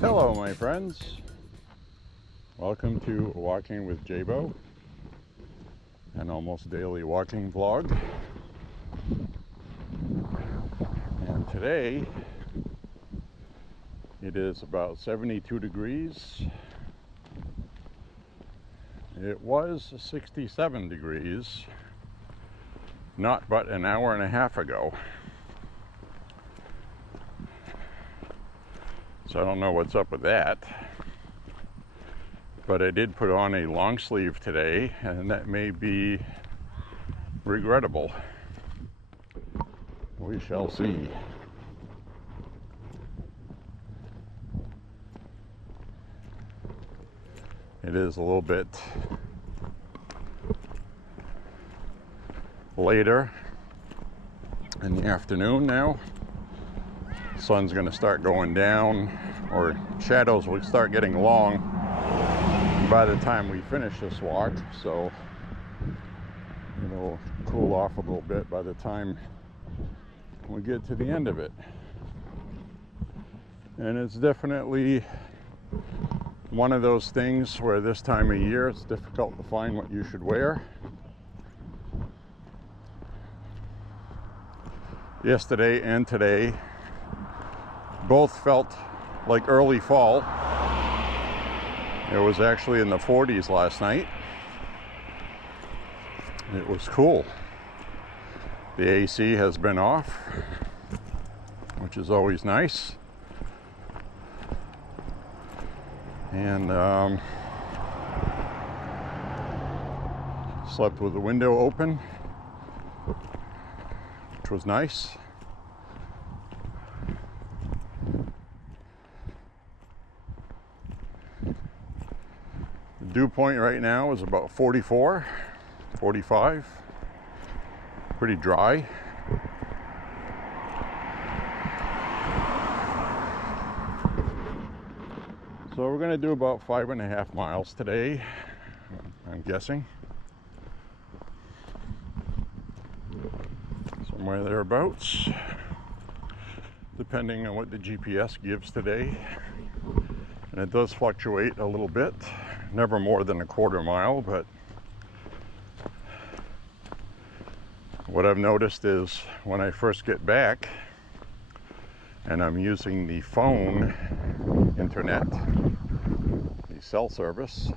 Hello my friends, welcome to Walking with J.Beau, an almost daily walking vlog. And today it is about 72 degrees. It was 67 degrees not but an hour and a half ago. So I don't know what's up with that, but I did put on a long sleeve today, and that may be regrettable. We shall see. It is a little bit later in the afternoon now. Sun's going to start going down, or shadows will start getting long by the time we finish this walk, so it'll cool off a little bit by the time we get to the end of it. And it's definitely one of those things where this time of year it's difficult to find what you should wear. Yesterday and today both felt like early fall. It was actually in the 40s last night. It was cool. The AC has been off, which is always nice. And slept with the window open, which was nice. Dew point right now is about 44, 45, pretty dry. So we're going to do about 5.5 miles today, I'm guessing. Somewhere thereabouts, depending on what the GPS gives today. And it does fluctuate a little bit. Never more than a quarter mile, but what I've noticed is when I first get back and I'm using the phone internet, the cell service,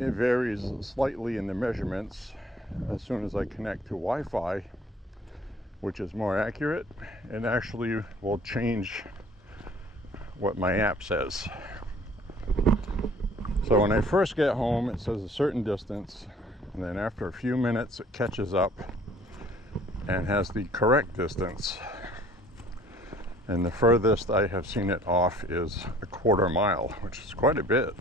it varies slightly in the measurements as soon as I connect to Wi-Fi, which is more accurate, and actually will change what my app says. So when I first get home, it says a certain distance, and then after a few minutes it catches up and has the correct distance. And the furthest I have seen it off is a quarter mile, which is quite a bit.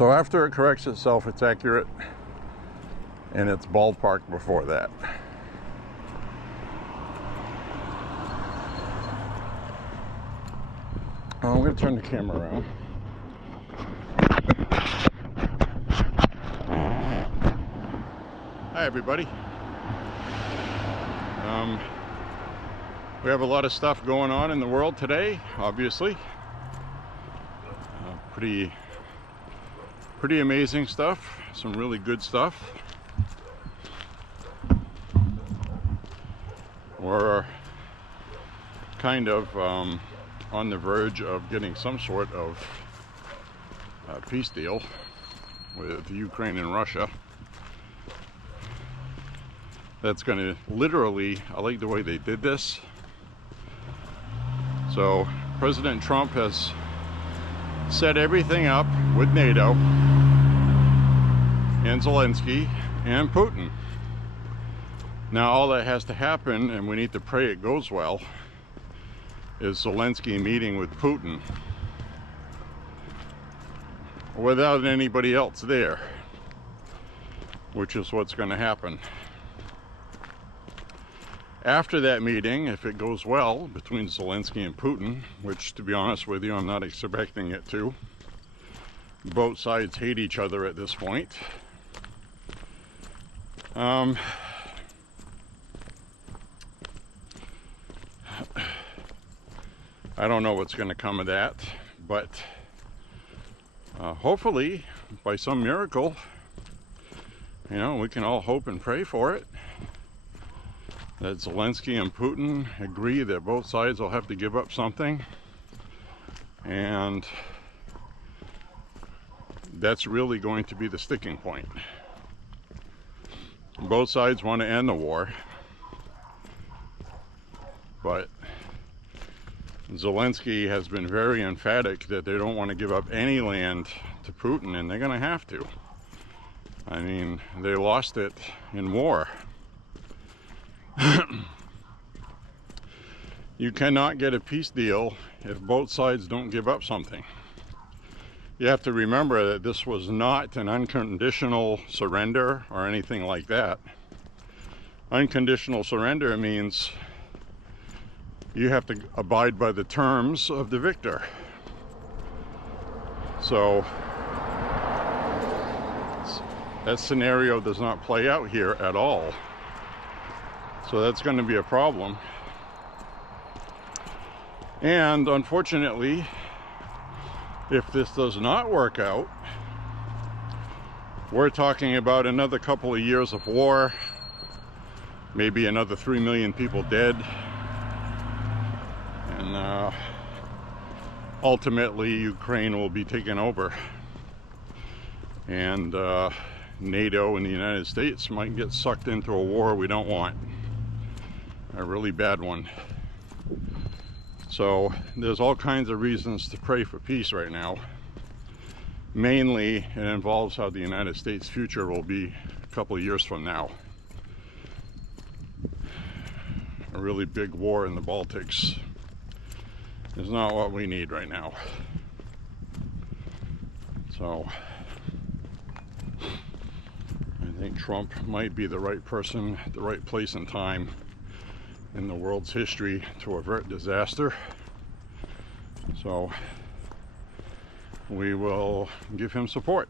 So after it corrects itself, it's accurate, and it's ballpark before that. I'm going to turn the camera around. Hi everybody. We have a lot of stuff going on in the world today, obviously. Pretty amazing stuff, some really good stuff. We're kind of on the verge of getting some sort of peace deal with Ukraine and Russia. That's going to literally, I like the way they did this. So President Trump has set everything up with NATO and Zelensky and Putin. Now all that has to happen, and we need to pray it goes well, is Zelensky meeting with Putin without anybody else there, which is what's going to happen. After that meeting, if it goes well between Zelensky and Putin, which to be honest with you, I'm not expecting it to. Both sides hate each other at this point. I don't know what's going to come of that, but hopefully, by some miracle, you know, we can all hope and pray for it, that Zelensky and Putin agree that both sides will have to give up something, and that's really going to be the sticking point. Both sides want to end the war, but Zelensky has been very emphatic that they don't want to give up any land to Putin, and they're going to have to. I mean, they lost it in war. You cannot get a peace deal if both sides don't give up something. You have to remember that this was not an unconditional surrender or anything like that. Unconditional surrender means you have to abide by the terms of the victor. So that scenario does not play out here at all. So that's going to be a problem. And unfortunately, if this does not work out, we're talking about another couple of years of war, maybe another 3 million people dead, and ultimately Ukraine will be taken over, and NATO and the United States might get sucked into a war we don't want, a really bad one. So there's all kinds of reasons to pray for peace right now. Mainly it involves how the United States' future will be a couple of years from now. A really big war in the Baltics is not what we need right now. So I think Trump might be the right person at the right place and time in the world's history to avert disaster. So we will give him support.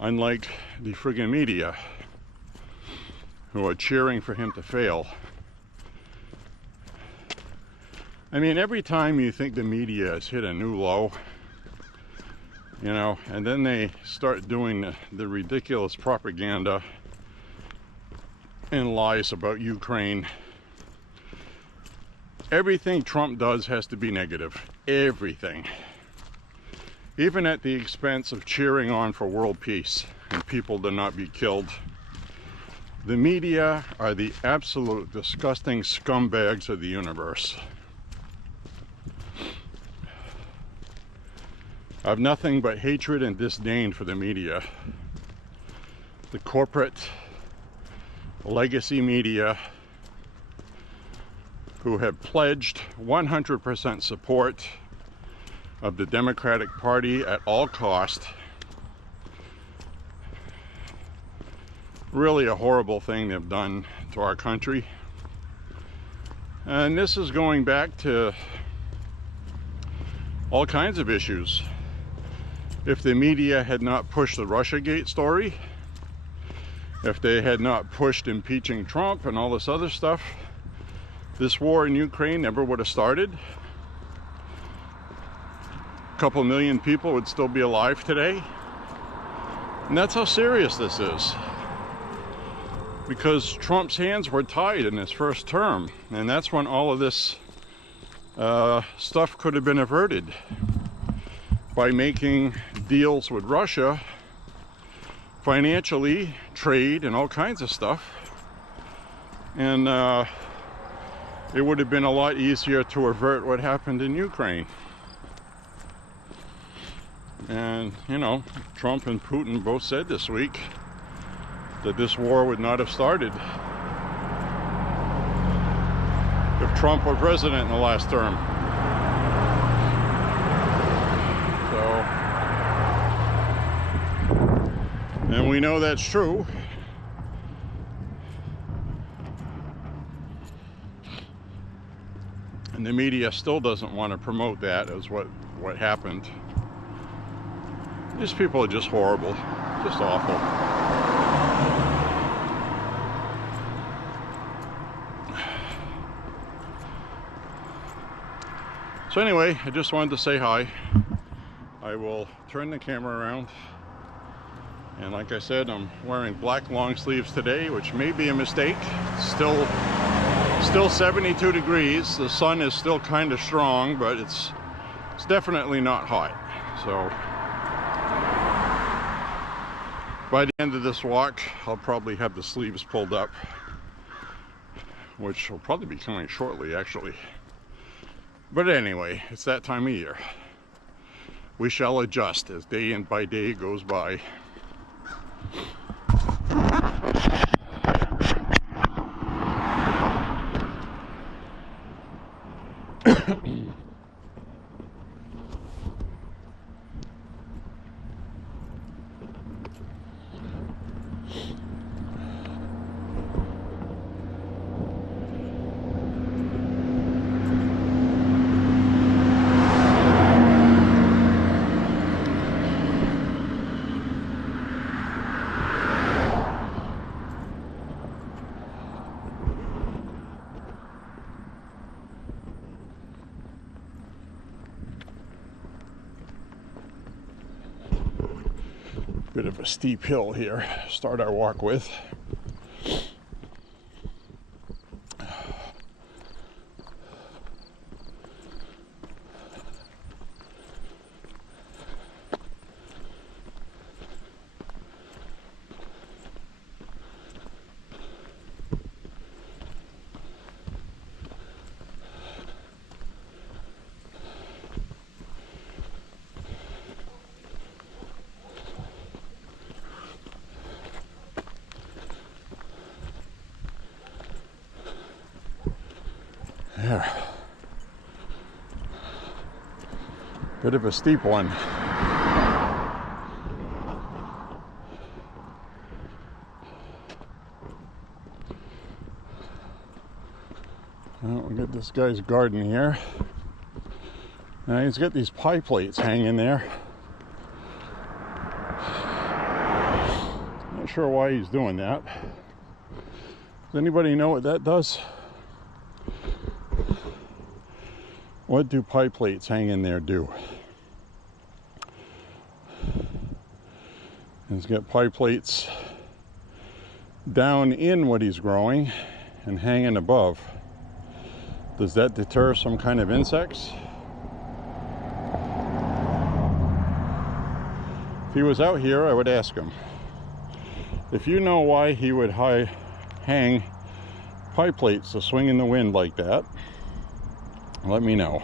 Unlike the friggin' media, who are cheering for him to fail. I mean, every time you think the media has hit a new low, you know, and then they start doing the ridiculous propaganda and lies about Ukraine. Everything Trump does has to be negative. Everything. Even at the expense of cheering on for world peace and people to not be killed. The media are the absolute disgusting scumbags of the universe. I have nothing but hatred and disdain for the media. The corporate legacy media who have pledged 100% support of the Democratic Party at all cost. Really a horrible thing they've done to our country. And this is going back to all kinds of issues. If the media had not pushed the Russiagate story, if they had not pushed impeaching Trump and all this other stuff, this war in Ukraine never would have started. A couple million people would still be alive today. And that's how serious this is. Because Trump's hands were tied in his first term, and that's when all of this stuff could have been averted by making deals with Russia, financially, trade, and all kinds of stuff. And it would have been a lot easier to avert what happened in Ukraine. And, you know, Trump and Putin both said this week that this war would not have started if Trump were president in the last term. So, and we know that's true. And the media still doesn't want to promote that as what happened. These people are just horrible, just awful. So anyway, I just wanted to say hi. I will turn the camera around. And like I said, I'm wearing black long sleeves today, which may be a mistake. Still 72 degrees. The sun is still kind of strong, but it's definitely not hot. So by the end of this walk, I'll probably have the sleeves pulled up, which will probably be coming shortly, actually. But anyway, it's that time of year. We shall adjust as day by day goes by. Bit of a steep hill here to start our walk with. Yeah. Bit of a steep one. Well, we got this guy's garden here. Now he's got these pie plates hanging there. Not sure why he's doing that. Does anybody know what that does? What do pie plates hanging there do? He's got pie plates down in what he's growing and hanging above. Does that deter some kind of insects? If he was out here, I would ask him. If you know why he would hang pie plates to swing in the wind like that, let me know.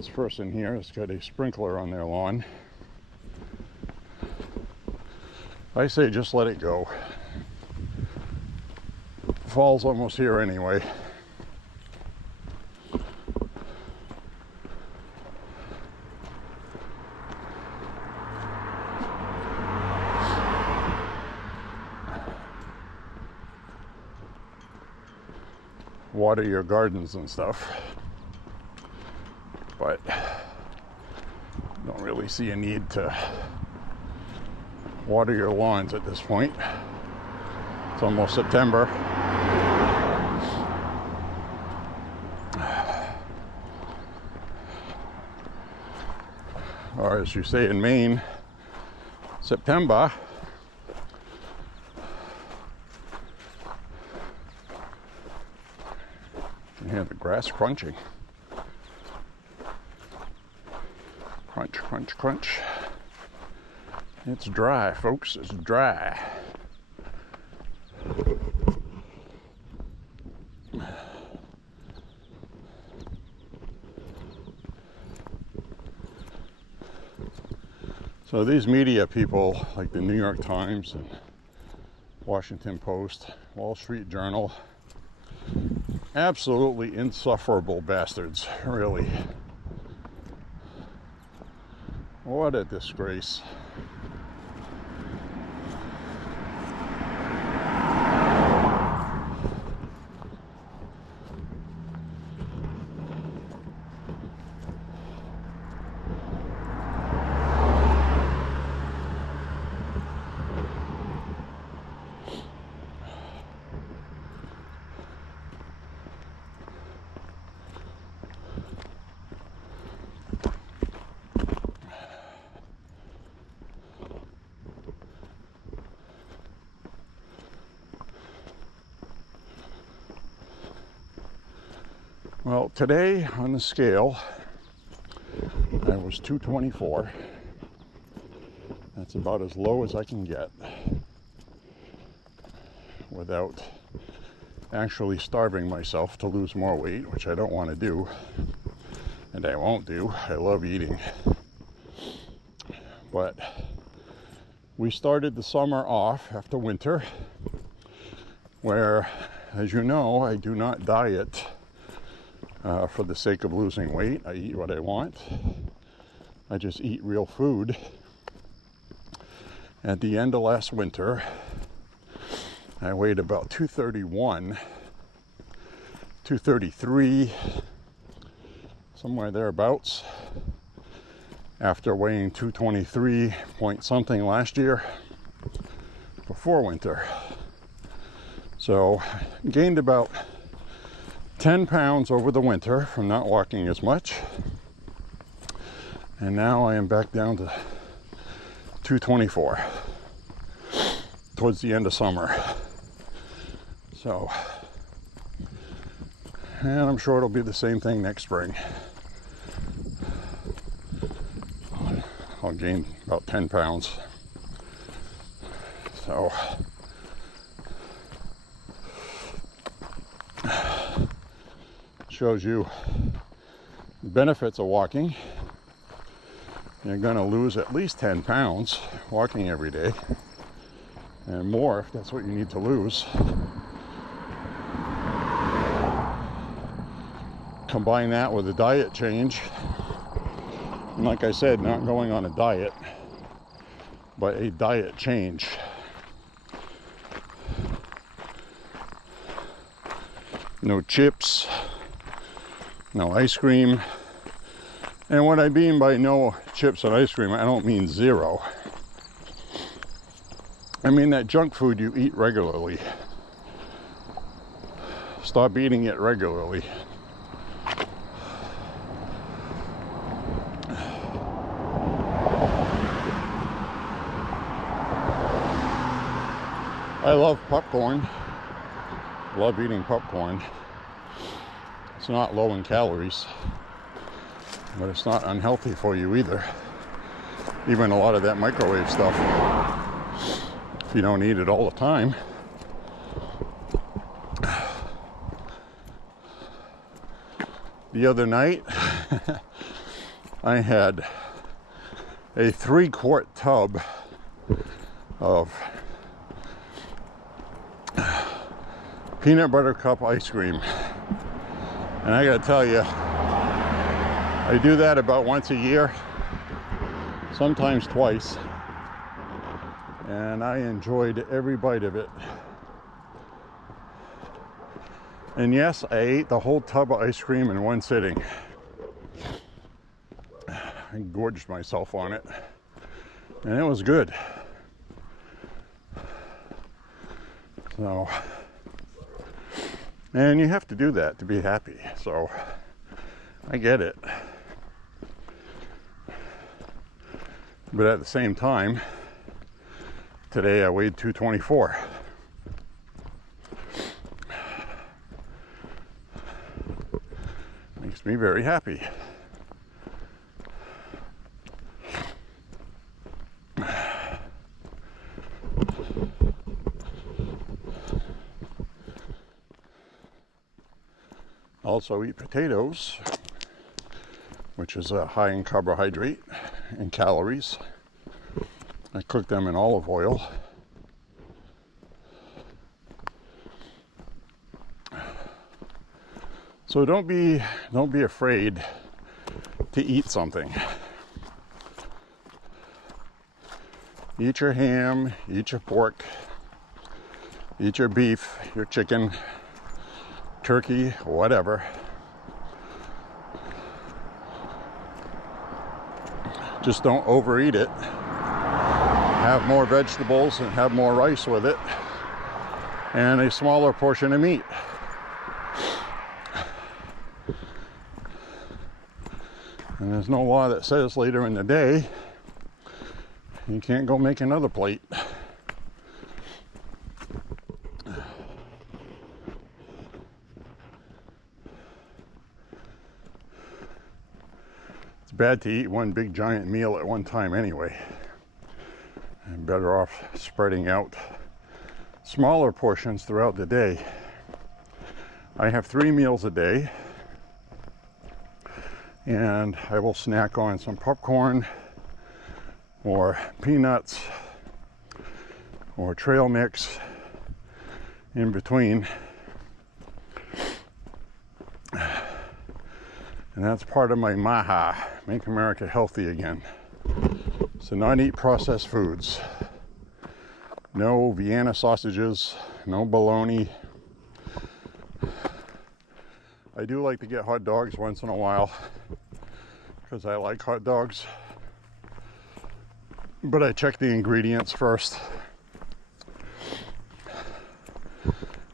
This person here has got a sprinkler on their lawn. I say just let it go. Fall's almost here anyway. Water your gardens and stuff, but don't really see a need to water your lawns at this point. It's almost September. Or as you say in Maine, September. You can hear the grass crunching. Crunch, crunch, crunch. It's dry, folks. It's dry. So these media people, like the New York Times and Washington Post, Wall Street Journal, absolutely insufferable bastards, really. What a disgrace. Well, today on the scale, I was 224. That's about as low as I can get without actually starving myself to lose more weight, which I don't want to do, and I won't do. I love eating. But we started the summer off after winter, where, as you know, I do not diet for the sake of losing weight. I eat what I want. I just eat real food. At the end of last winter, I weighed about 231, 233, somewhere thereabouts, after weighing 223 point something last year before winter. So gained about 10 pounds over the winter from not walking as much, and now I am back down to 224 towards the end of summer. So, and I'm sure it'll be the same thing next spring. I'll gain about 10 pounds. So shows you the benefits of walking. You're going to lose at least 10 pounds walking every day, and more if that's what you need to lose. Combine that with a diet change, and like I said, not going on a diet, but a diet change. No chips, no ice cream. And what I mean by no chips and ice cream, I don't mean zero. I mean that junk food you eat regularly. Stop eating it regularly. I love popcorn. Love eating popcorn. It's not low in calories, but it's not unhealthy for you either. Even a lot of that microwave stuff, if you don't eat it all the time. The other night, I had a 3-quart tub of peanut butter cup ice cream. And I gotta tell you, I do that about once a year, sometimes twice, and I enjoyed every bite of it. And yes, I ate the whole tub of ice cream in one sitting. I gorged myself on it, and it was good. So, and you have to do that to be happy, so I get it. But at the same time, today I weighed 224. Makes me very happy. Also eat potatoes, which is high in carbohydrate and calories. I cook them in olive oil. So don't be afraid to eat something. Eat your ham, eat your pork, eat your beef, your chicken, turkey, whatever. Just don't overeat it. Have more vegetables and have more rice with it, and a smaller portion of meat. And there's no law that says later in the day you can't go make another plate. It's bad to eat one big giant meal at one time anyway. I'm better off spreading out smaller portions throughout the day. I have 3 meals a day, and I will snack on some popcorn or peanuts or trail mix in between. And that's part of my MAHA, Make America Healthy Again. So not eat processed foods. No Vienna sausages, no bologna. I do like to get hot dogs once in a while because I like hot dogs. But I check the ingredients first.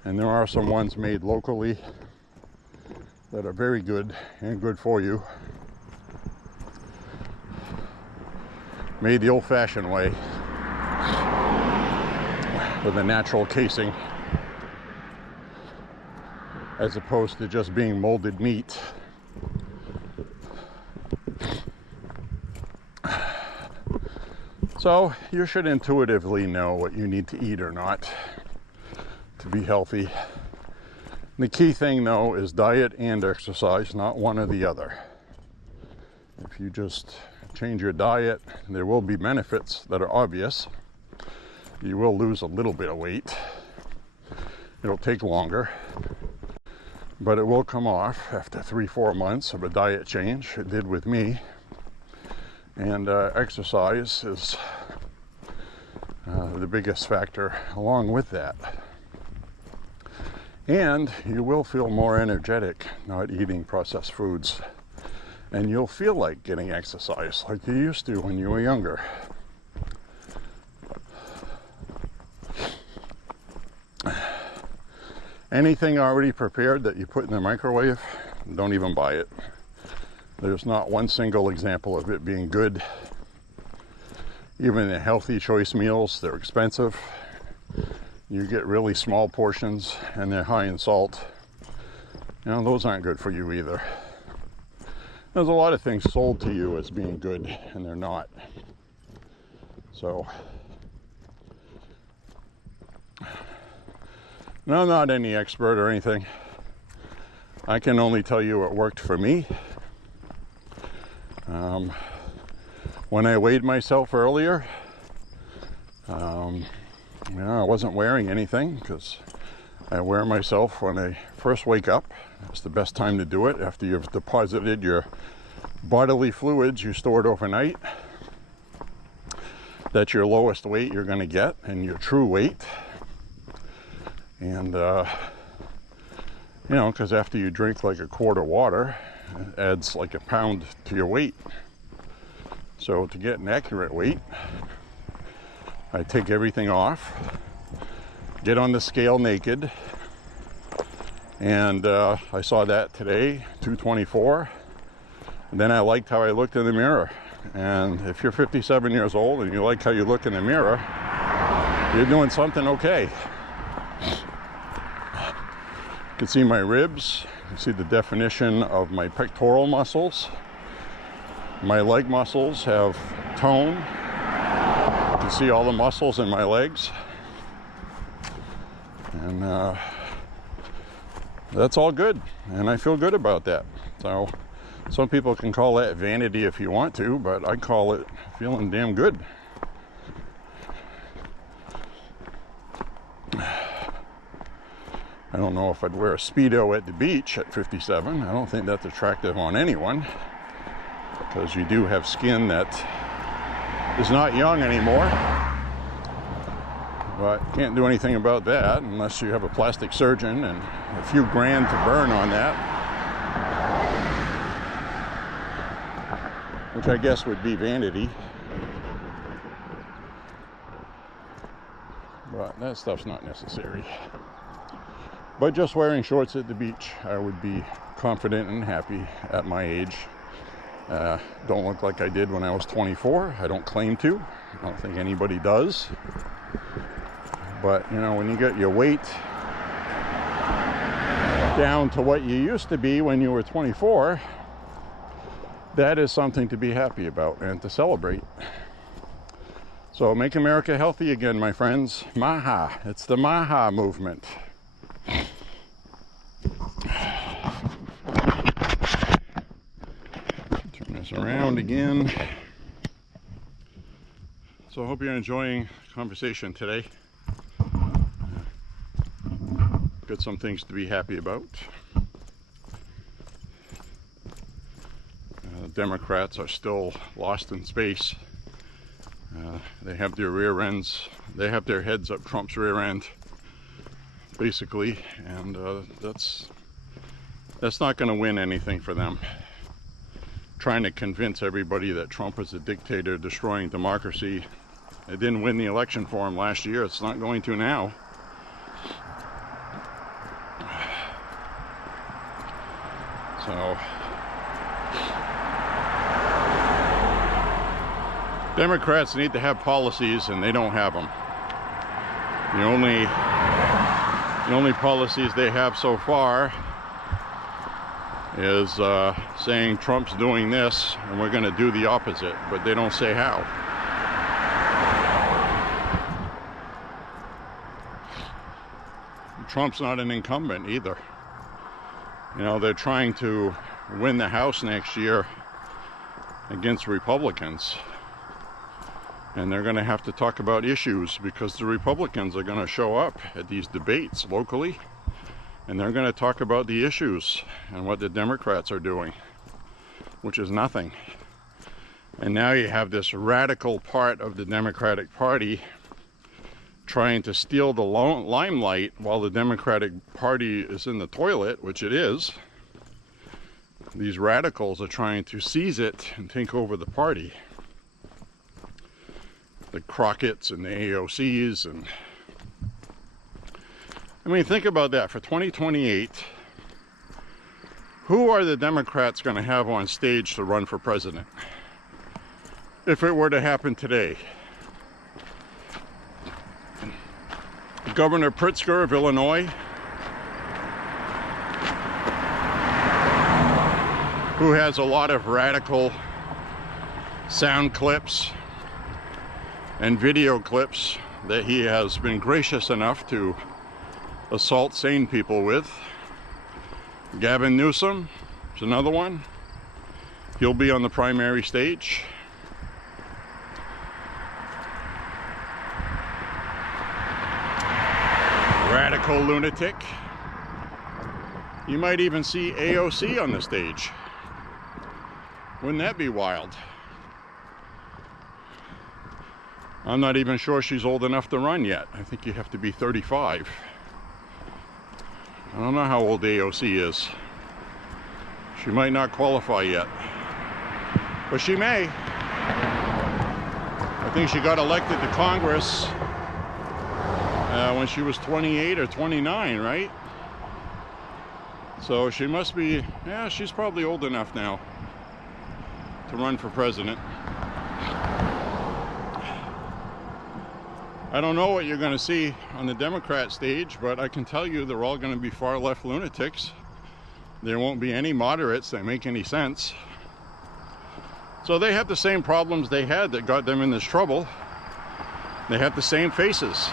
And there are some ones made locally that are very good and good for you. Made the old-fashioned way with a natural casing, as opposed to just being molded meat. So you should intuitively know what you need to eat or not to be healthy. The key thing though is diet and exercise, not one or the other. If you just change your diet, there will be benefits that are obvious. You will lose a little bit of weight. It'll take longer, but it will come off after 3-4 months of a diet change. It did with me. And exercise is the biggest factor along with that. And you will feel more energetic not eating processed foods. And you'll feel like getting exercise like you used to when you were younger. Anything already prepared that you put in the microwave, don't even buy it. There's not one single example of it being good. Even the healthy choice meals, they're expensive. You get really small portions and they're high in salt. You know, those aren't good for you either. There's a lot of things sold to you as being good and they're not. So, no, I'm not any expert or anything. I can only tell you what worked for me. When I weighed myself earlier, I wasn't wearing anything because I wear myself when I first wake up. It's the best time to do it after you've deposited your bodily fluids you stored overnight. That's your lowest weight you're going to get and your true weight. And, because after you drink like a quart of water, it adds like a pound to your weight. So to get an accurate weight, I take everything off, get on the scale naked, and I saw that today, 224. And then I liked how I looked in the mirror. And if you're 57 years old and you like how you look in the mirror, you're doing something okay. You can see my ribs, you can see the definition of my pectoral muscles. My leg muscles have tone. You can see all the muscles in my legs. And that's all good, and I feel good about that. So some people can call that vanity if you want to, but I call it feeling damn good. I don't know if I'd wear a Speedo at the beach at 57. I don't think that's attractive on anyone, because you do have skin that is not young anymore. But can't do anything about that unless you have a plastic surgeon and a few grand to burn on that, which I guess would be vanity. But that stuff's not necessary. But just wearing shorts at the beach, I would be confident and happy at my age. Don't look like I did when I was 24. I don't claim to. I don't think anybody does. But, when you get your weight down to what you used to be when you were 24, that is something to be happy about and to celebrate. So make America healthy again, my friends. MAHA. It's the MAHA movement. Turn this around again. So I hope you're enjoying the conversation today. Got some things to be happy about. Democrats are still lost in space. They have their rear ends, they have their heads up Trump's rear end, basically, and that's not going to win anything for them. Trying to convince everybody that Trump is a dictator destroying democracy. It didn't win the election for him last year. It's not going to now. So Democrats need to have policies, and they don't have them. The only policies they have so far is saying Trump's doing this and we're going to do the opposite, but they don't say how. Trump's not an incumbent either. They're trying to win the House next year against Republicans. And they're going to have to talk about issues because the Republicans are going to show up at these debates locally. And they're going to talk about the issues and what the Democrats are doing, which is nothing. And now you have this radical part of the Democratic Party trying to steal the limelight while the Democratic Party is in the toilet, which it is. These radicals are trying to seize it and take over the party. The Crockett's and the AOC's, and think about that. For 2028, who are the Democrats going to have on stage to run for president? If it were to happen today, Governor Pritzker of Illinois, who has a lot of radical sound clips and video clips that he has been gracious enough to assault sane people with. Gavin Newsom is another one. He'll be on the primary stage. Radical lunatic. You might even see AOC on the stage. Wouldn't that be wild? I'm not even sure she's old enough to run yet. I think you have to be 35. I don't know how old AOC is. She might not qualify yet. But she may. I think she got elected to Congress when she was 28 or 29, right? So she must be, yeah, she's probably old enough now to run for president. I don't know what you're going to see on the Democrat stage, but I can tell you they're all going to be far left lunatics. There won't be any moderates that make any sense. So they have the same problems they had that got them in this trouble. They have the same faces.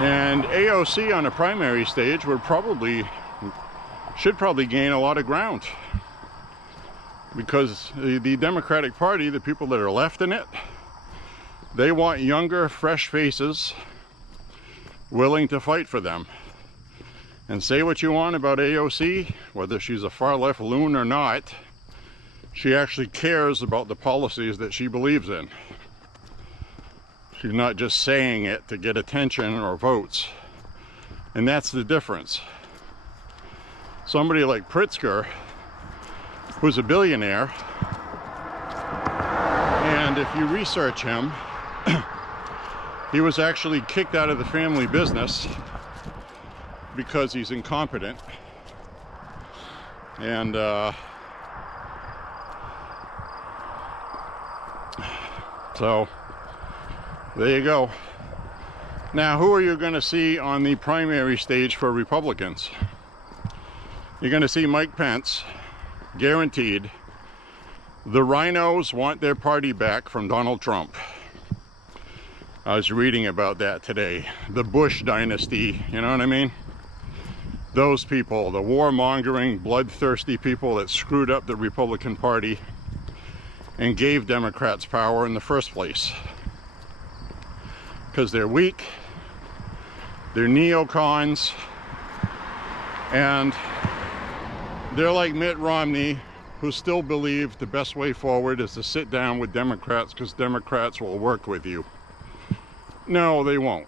And AOC on a primary stage should probably gain a lot of ground. Because the Democratic Party, the people that are left in it, they want younger, fresh faces willing to fight for them. And say what you want about AOC, whether she's a far left loon or not, she actually cares about the policies that she believes in. She's not just saying it to get attention or votes. And that's the difference. Somebody like Pritzker, who's a billionaire, and if you research him, he was actually kicked out of the family business because he's incompetent. And so there you go. Now, who are you going to see on the primary stage for Republicans? You're going to see Mike Pence, guaranteed. The rhinos want their party back from Donald Trump. I was reading about that today. The Bush dynasty, you know what I mean? Those people, the warmongering, bloodthirsty people that screwed up the Republican Party and gave Democrats power in the first place. Because they're weak, they're neocons, and they're like Mitt Romney, who still believe the best way forward is to sit down with Democrats because Democrats will work with you. No, they won't.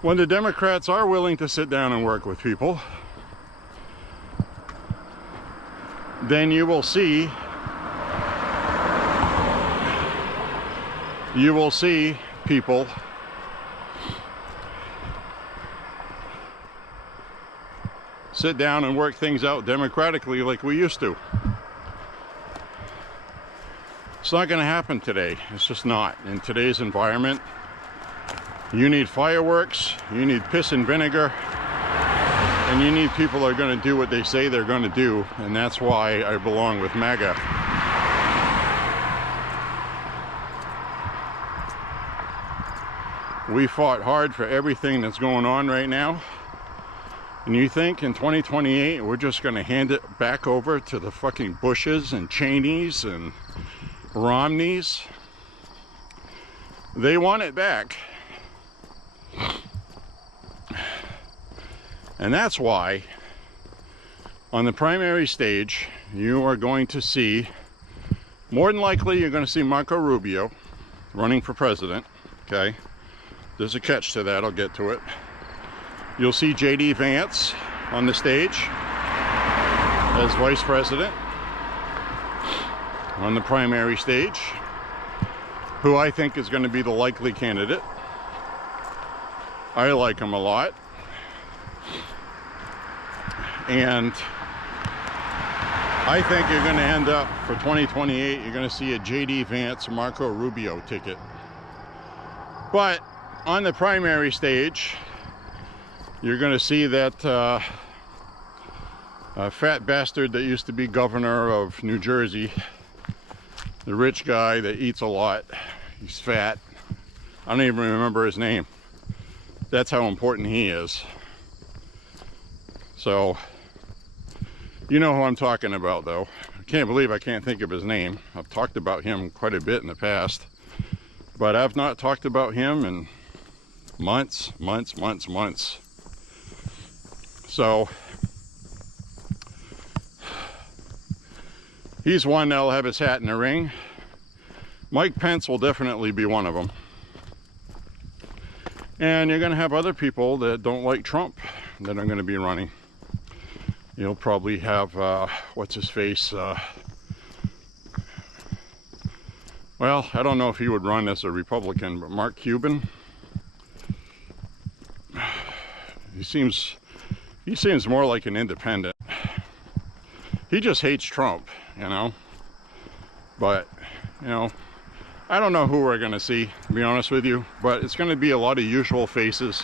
When the Democrats are willing to sit down and work with people, then you will see people sit down and work things out democratically like we used to. It's not going to happen today. It's just not. In today's environment, you need fireworks, you need piss and vinegar, and you need people that are going to do what they say they're going to do, and that's why I belong with MAGA. We fought hard for everything that's going on right now, and you think in 2028 we're just going to hand it back over to the fucking Bushes and Cheneys and Romneys? They want it back. And that's why on the primary stage you are going to see, more than likely you're going to see Marco Rubio running for president. Okay, there's a catch to that, I'll get to it. You'll see J.D. Vance on the stage as vice president on the primary stage, who I think is going to be the likely candidate. I like him a lot. And I think you're going to end up, for 2028, you're going to see a J.D. Vance, Marco Rubio ticket. But on the primary stage, you're going to see that fat bastard that used to be governor of New Jersey, the rich guy that eats a lot. He's fat. I don't even remember his name. That's how important he is. So You know who I'm talking about, though. I can't believe I can't think of his name. I've talked about him quite a bit in the past, but I've not talked about him in months. So he's one that'll have his hat in the ring. Mike Pence will definitely be one of them. And you're going to have other people that don't like Trump that are going to be running. You'll probably have, what's his face? Well, I don't know if he would run as a Republican, but Mark Cuban. He seems more like an independent. He just hates Trump, you know. But, you know, I don't know who we're going to see, to be honest with you. But it's going to be a lot of usual faces.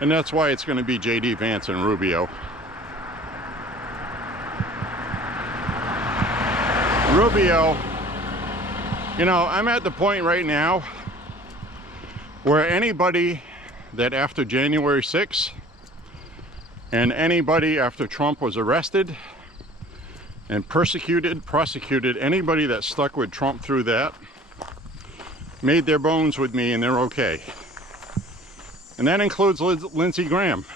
And that's why it's going to be J.D. Vance and Rubio. Rubio, you know, I'm at the point right now where anybody that after January 6th and anybody after Trump was arrested and prosecuted, anybody that stuck with Trump through that made their bones with me, and they're okay. And that includes Lindsey Graham.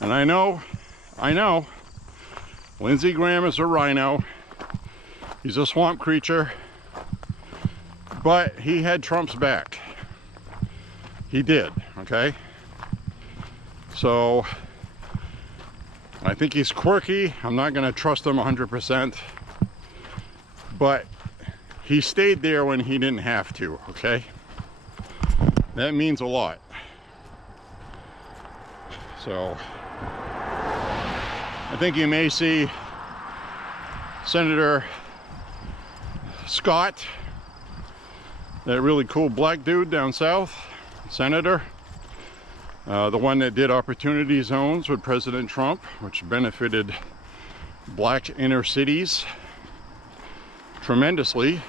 And I know, Lindsey Graham is a rhino. He's a swamp creature, but he had Trump's back. He did, okay? So, I think he's quirky. I'm not going to trust him 100%, but he stayed there when he didn't have to, okay? That means a lot. So, I think you may see Senator Scott, that really cool black dude down south, senator, the one that did opportunity zones with President Trump, which benefited black inner cities tremendously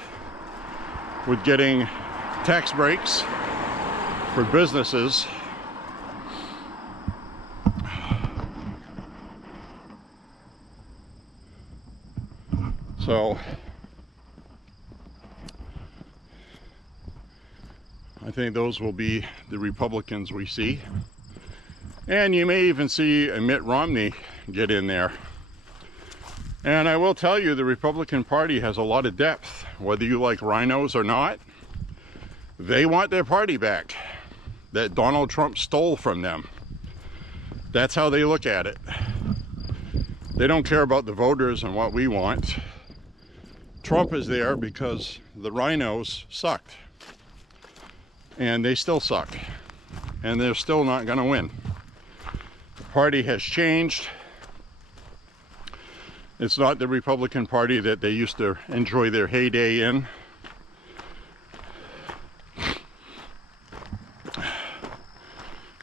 with getting tax breaks for businesses. So I think those will be the Republicans we see. And you may even see a Mitt Romney get in there. And I will tell you, the Republican Party has a lot of depth. Whether you like rhinos or not, they want their party back that Donald Trump stole from them. That's how they look at it. They don't care about the voters and what we want. Trump is there because the rhinos sucked. And they still suck. And they're still not going to win. The party has changed. It's not the Republican Party that they used to enjoy their heyday in.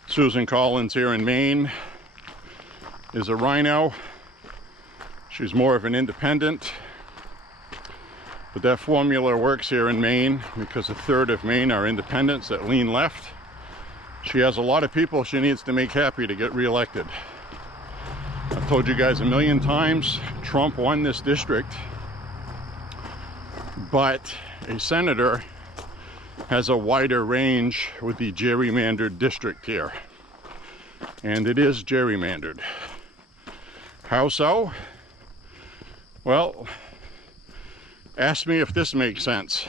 Susan Collins here in Maine is a rhino. She's more of an independent. But that formula works here in Maine because a third of Maine are independents that lean left. She has a lot of people she needs to make happy to get reelected. I've told you guys a million times, Trump won this district, but a senator has a wider range with the gerrymandered district here. And it is gerrymandered. How so? Well, ask me if this makes sense,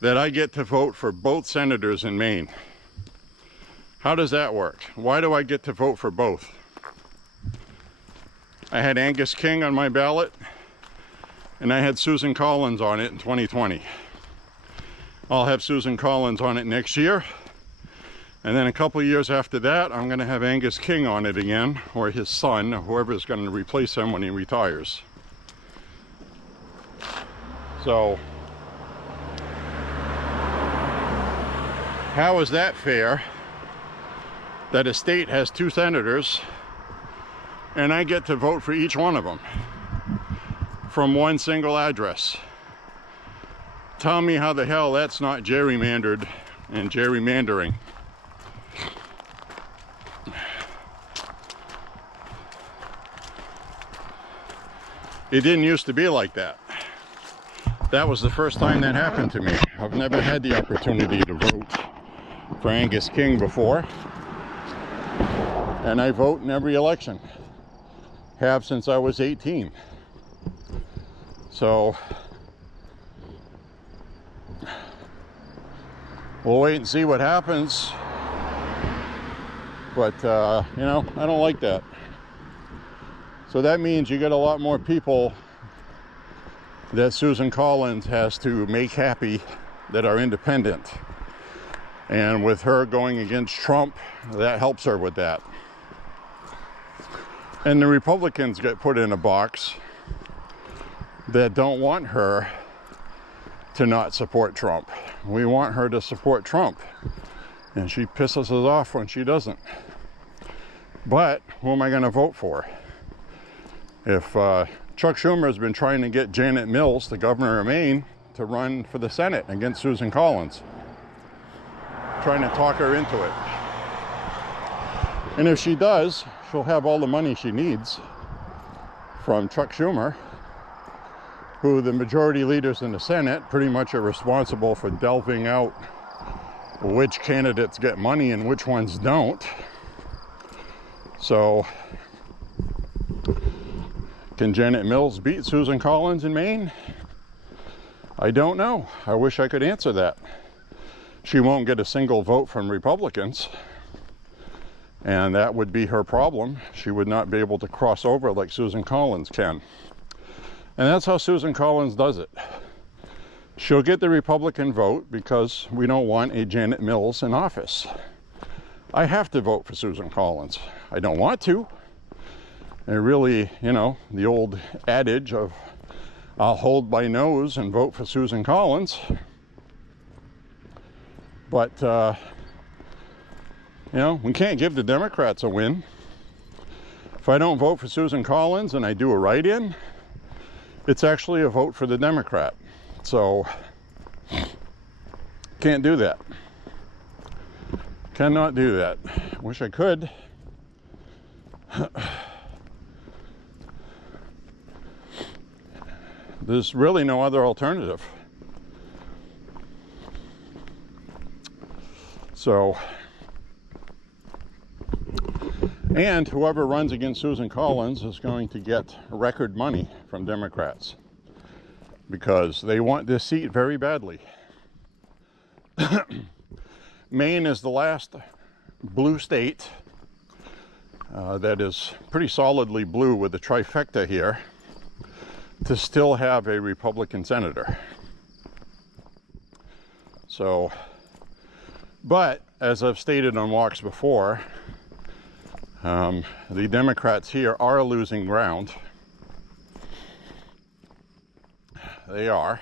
that I get to vote for both senators in Maine. How does that work? Why do I get to vote for both? I had Angus King on my ballot, and I had Susan Collins on it in 2020. I'll have Susan Collins on it next year, and then a couple of years after that, I'm going to have Angus King on it again, or his son, or whoever's going to replace him when he retires. So, how is that fair that a state has 2 senators and I get to vote for each one of them from one single address? Tell me how the hell that's not gerrymandered and gerrymandering. It didn't used to be like that. That was the first time that happened to me. I've never had the opportunity to vote for Angus King before. And I vote in every election. Have since I was 18. So we'll wait and see what happens. But, you know, I don't like that. So that means you get a lot more people that Susan Collins has to make happy that are independent. And with her going against Trump, that helps her with that. And the Republicans get put in a box that don't want her to not support Trump. We want her to support Trump. And she pisses us off when she doesn't. But who am I going to vote for? If Chuck Schumer has been trying to get Janet Mills, the governor of Maine, to run for the Senate against Susan Collins, trying to talk her into it. And if she does, she'll have all the money she needs from Chuck Schumer, who the majority leaders in the Senate pretty much are responsible for delving out which candidates get money and which ones don't. So, can Janet Mills beat Susan Collins in Maine? I don't know. I wish I could answer that. She won't get a single vote from Republicans, and that would be her problem. She would not be able to cross over like Susan Collins can. And that's how Susan Collins does it. She'll get the Republican vote because we don't want a Janet Mills in office. I have to vote for Susan Collins. I don't want to. And really, you know, the old adage of I'll hold my nose and vote for Susan Collins. But, you know, we can't give the Democrats a win. If I don't vote for Susan Collins and I do a write-in, it's actually a vote for the Democrat. So, can't do that. Cannot do that. Wish I could. There's really no other alternative. So, and whoever runs against Susan Collins is going to get record money from Democrats because they want this seat very badly. Maine is the last blue state that is pretty solidly blue with a trifecta here to still have a Republican senator. So, but as I've stated on walks before, the Democrats here are losing ground. They are.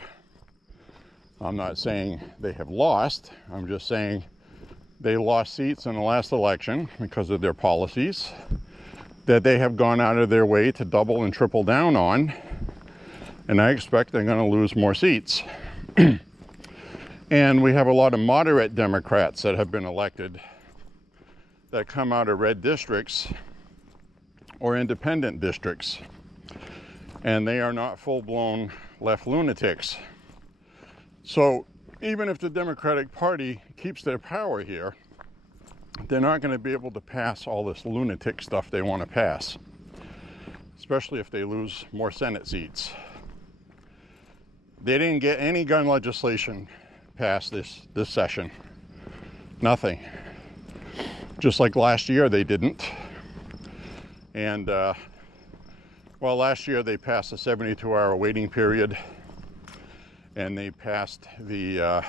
I'm not saying they have lost. I'm just saying they lost seats in the last election because of their policies that they have gone out of their way to double and triple down on. And I expect they're going to lose more seats. And we have a lot of moderate Democrats that have been elected that come out of red districts or independent districts. And they are not full-blown left lunatics. So even if the Democratic Party keeps their power here, they're not going to be able to pass all this lunatic stuff they want to pass, especially if they lose more Senate seats. They didn't get any gun legislation passed this session. Nothing. Just like last year they didn't. And, well, last year they passed a 72-hour waiting period, and they passed the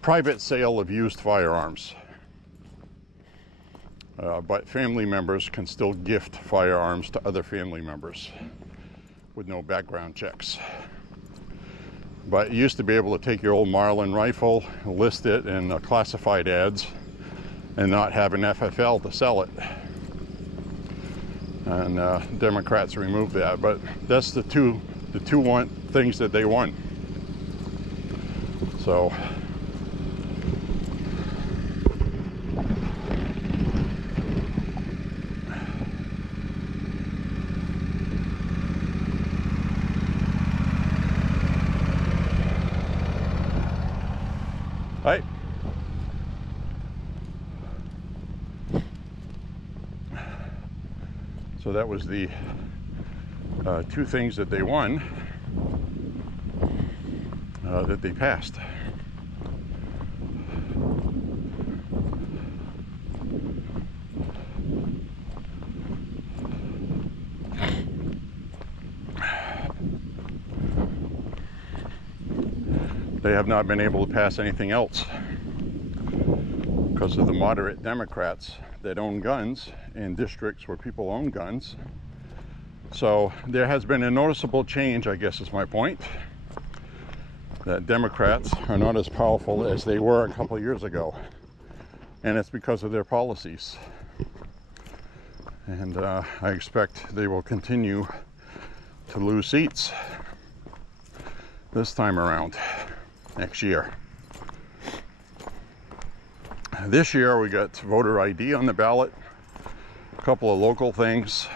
private sale of used firearms. But family members can still gift firearms to other family members with no background checks. But you used to be able to take your old Marlin rifle, list it in classified ads, and not have an FFL to sell it. And Democrats removed that. But that's the two things that they won. So. So that was the two things that they won, that they passed. They have not been able to pass anything else because of the moderate Democrats that own guns in districts where people own guns. So there has been a noticeable change, I guess is my point, that Democrats are not as powerful as they were a couple of years ago. And it's because of their policies. And I expect they will continue to lose seats this time around, next year. This year we got voter ID on the ballot, a couple of local things.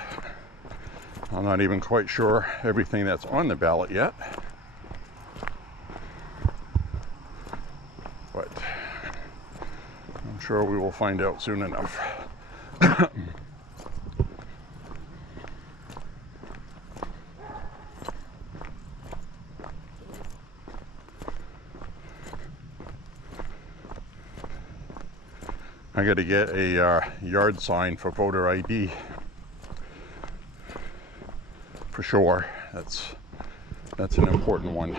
I'm not even quite sure everything that's on the ballot yet. But I'm sure we will find out soon enough. I got to get a yard sign for voter ID for sure. That's an important one.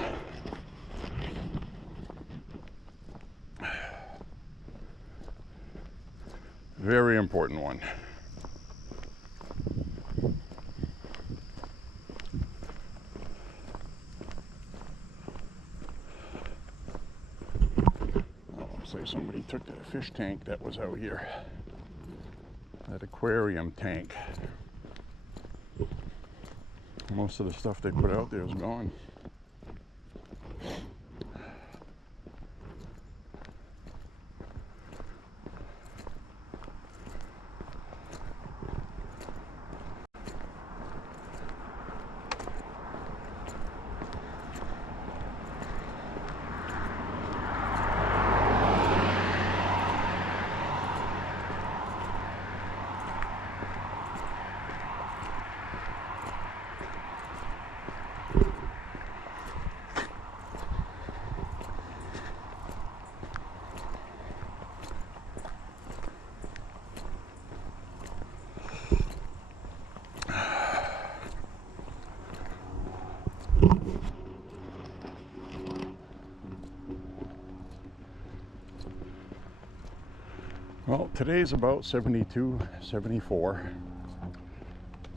Very important one. Say somebody took that fish tank that was out here, that aquarium tank. Most of the stuff they put out there is gone. Well, today's about 72, 74.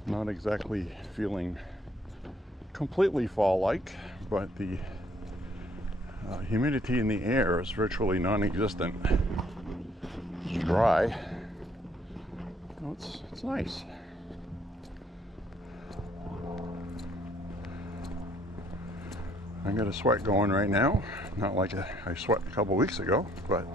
Not exactly feeling completely fall-like, but the humidity in the air is virtually non-existent. It's dry. Oh, it's nice. I got a sweat going right now. Not like I sweat a couple weeks ago, but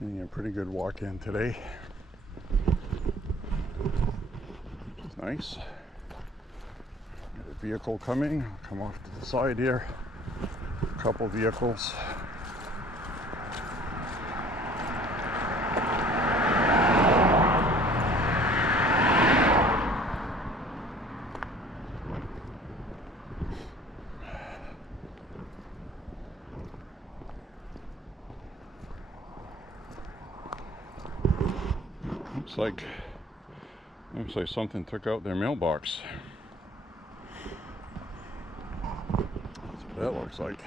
getting a pretty good walk in today. Which is nice. Got a vehicle coming. I'll come off to the side here. A couple vehicles. Looks like something took out their mailbox. That's what that looks like.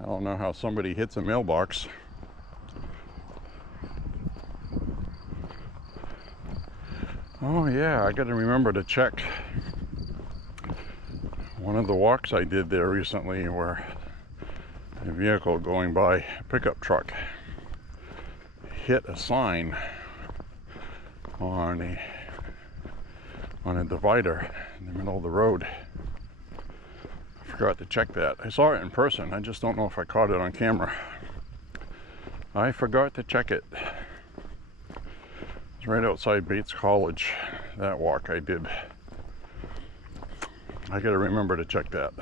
I don't know how somebody hits a mailbox. Oh yeah, I gotta remember to check one of the walks I did there recently where a vehicle going by, a pickup truck, hit a sign on a divider in the middle of the road. I forgot to check that. I saw it in person, I just don't know if I caught it on camera. I forgot to check it. It's right outside Bates College, that walk I did. I gotta remember to check that.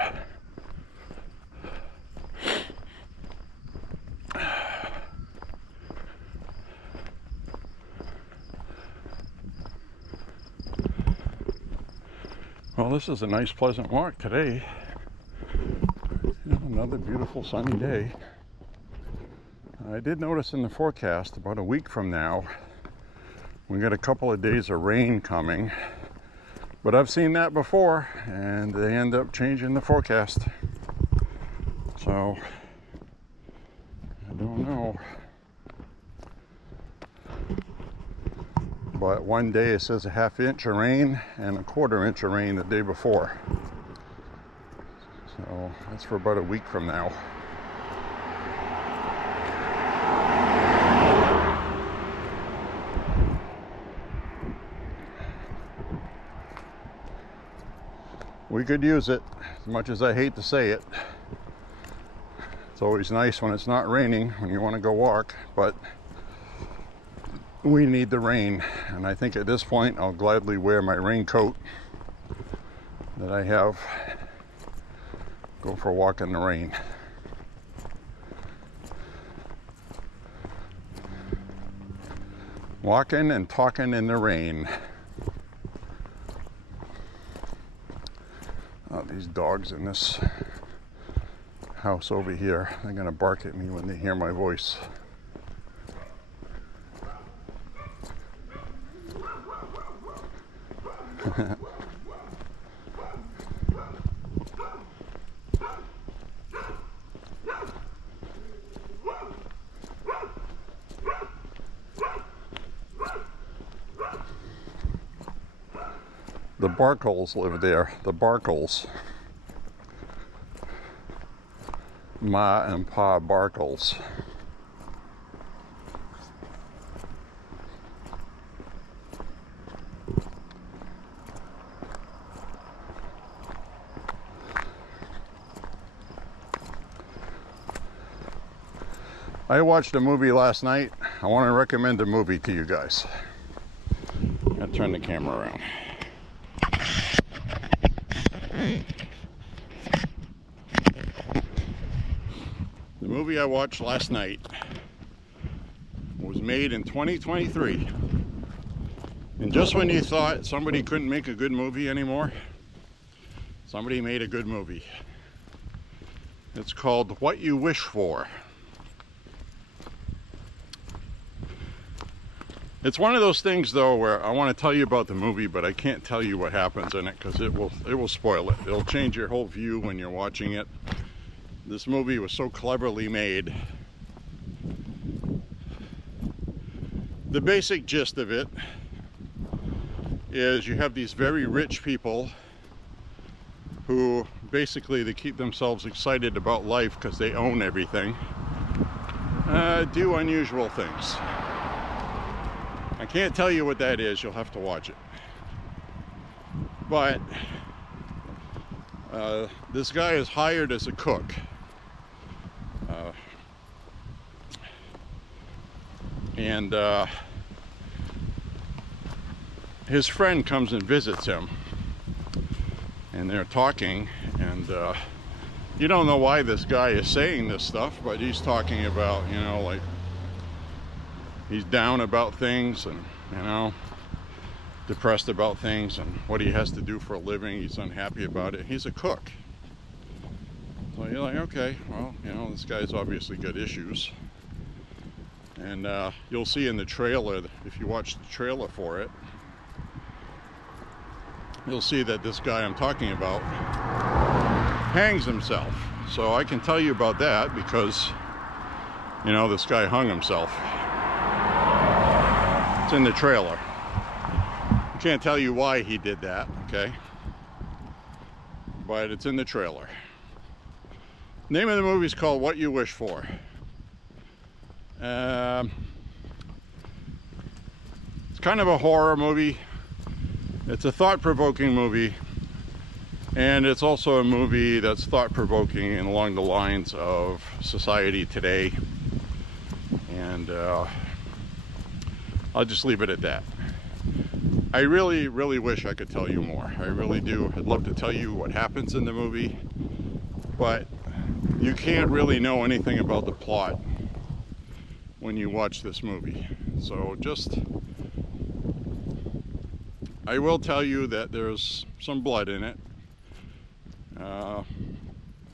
Well, this is a nice, pleasant walk today. Another beautiful sunny day. I did notice in the forecast about a week from now we got a couple of days of rain coming, but I've seen that before and they end up changing the forecast, so I don't know. But one day it says a ½ inch of rain and a ¼ inch of rain the day before, so that's for about a week from now. We could use it, as much as I hate to say it. It's always nice when it's not raining, when you want to go walk, but we need the rain. And I think at this point I'll gladly wear my raincoat that I have, go for a walk in the rain. Walking and talking in the rain. Oh, these dogs in this house over here, they're gonna bark at me when they hear my voice. The Barkles live there, the Barkles. Ma and Pa Barkles. I watched a movie last night. I want to recommend a movie to you guys. I'll turn the camera around. The movie I watched last night was made in 2023. And just when you thought somebody couldn't make a good movie anymore, somebody made a good movie. It's called What You Wish For. It's one of those things though where I want to tell you about the movie, but I can't tell you what happens in it because it will spoil it. It'll change your whole view when you're watching it. This movie was so cleverly made. The basic gist of it is you have these very rich people who basically they keep themselves excited about life because they own everything, do unusual things. I can't tell you what that is, you'll have to watch it. But this guy is hired as a cook. And his friend comes and visits him. And they're talking, and you don't know why this guy is saying this stuff, but he's talking about, you know, like, he's down about things, and you know, depressed about things and what he has to do for a living. He's unhappy about it. He's a cook. So you're like, okay, well, you know, this guy's obviously got issues. And you'll see in the trailer, if you watch the trailer for it, you'll see that this guy I'm talking about hangs himself. So I can tell you about that because, you know, this guy hung himself. It's in the trailer. I can't tell you why he did that, okay? But it's in the trailer. Name of the movie is called What You Wish For. It's kind of a horror movie. It's a thought-provoking movie. And it's also a movie that's thought-provoking and along the lines of society today. And I'll just leave it at that. I really, really wish I could tell you more. I really do. I'd love to tell you what happens in the movie. But you can't really know anything about the plot when you watch this movie. So I will tell you that there's some blood in it.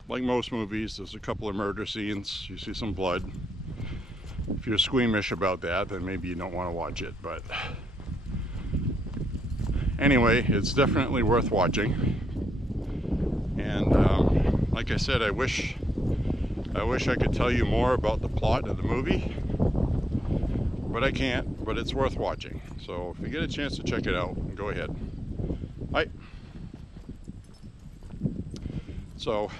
Like most movies, there's a couple of murder scenes. You see some blood. If you're squeamish about that, then maybe you don't want to watch it. But anyway, it's definitely worth watching. And like I said, I wish I could tell you more about the plot of the movie, but I can't. But it's worth watching. So if you get a chance to check it out, go ahead. Bye. So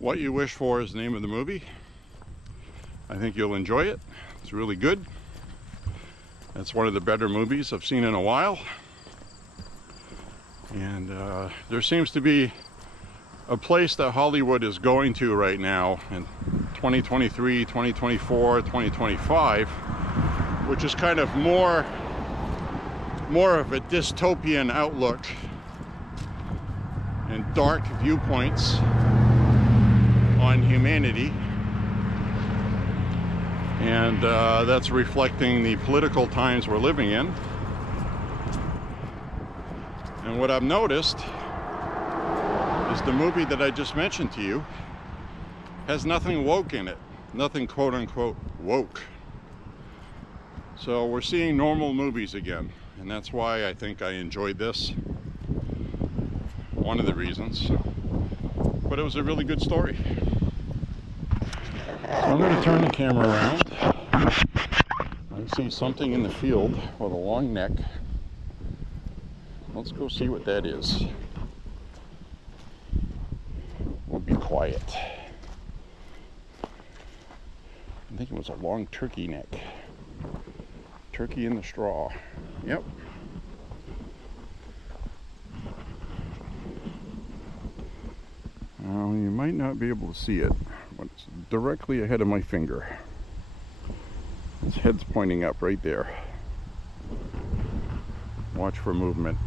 What You Wish For is the name of the movie. I think you'll enjoy it. It's really good. It's one of the better movies I've seen in a while. And there seems to be a place that Hollywood is going to right now in 2023, 2024, 2025, which is kind of more of a dystopian outlook and dark viewpoints on humanity. And that's reflecting the political times we're living in. And what I've noticed is the movie that I just mentioned to you has nothing woke in it. Nothing quote unquote woke. So we're seeing normal movies again. And that's why I think I enjoyed this. One of the reasons. But it was a really good story. So I'm going to turn the camera around. I see something in the field with a long neck. Let's go see what that is. We'll be quiet. I think it was a long turkey neck. Turkey in the straw. Yep. Now you might not be able to see it, but it's directly ahead of my finger. His head's pointing up right there. Watch for movement.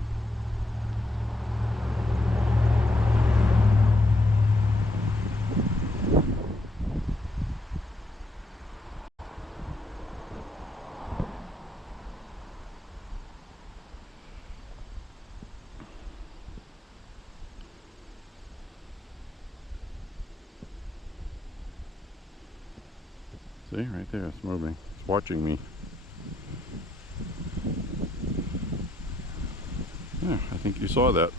See, right there, it's moving. It's watching me. Yeah, I think you saw that.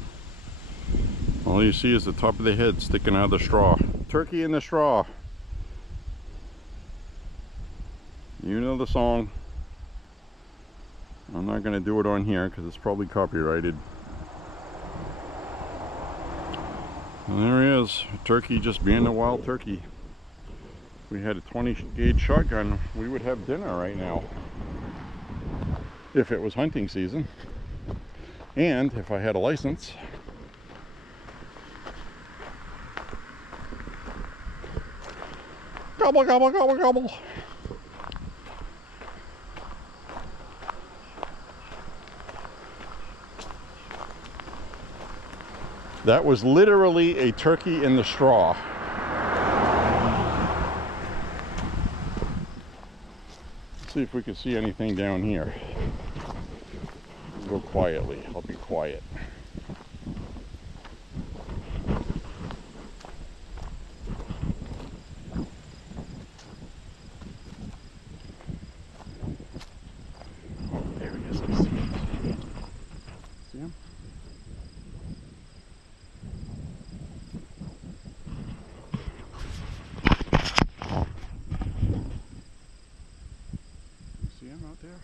All you see is the top of the head sticking out of the straw. Turkey in the straw. You know the song. I'm not going to do it on here because it's probably copyrighted. And there he is, a turkey just being a wild turkey. If we had a 20 gauge shotgun, we would have dinner right now. If it was hunting season. And if I had a license. Gobble, gobble, gobble, gobble. That was literally a turkey in the straw. see if we can see anything down here. Go quietly. I'll be quiet. Oh, there he is. I see him. See him? See him out there?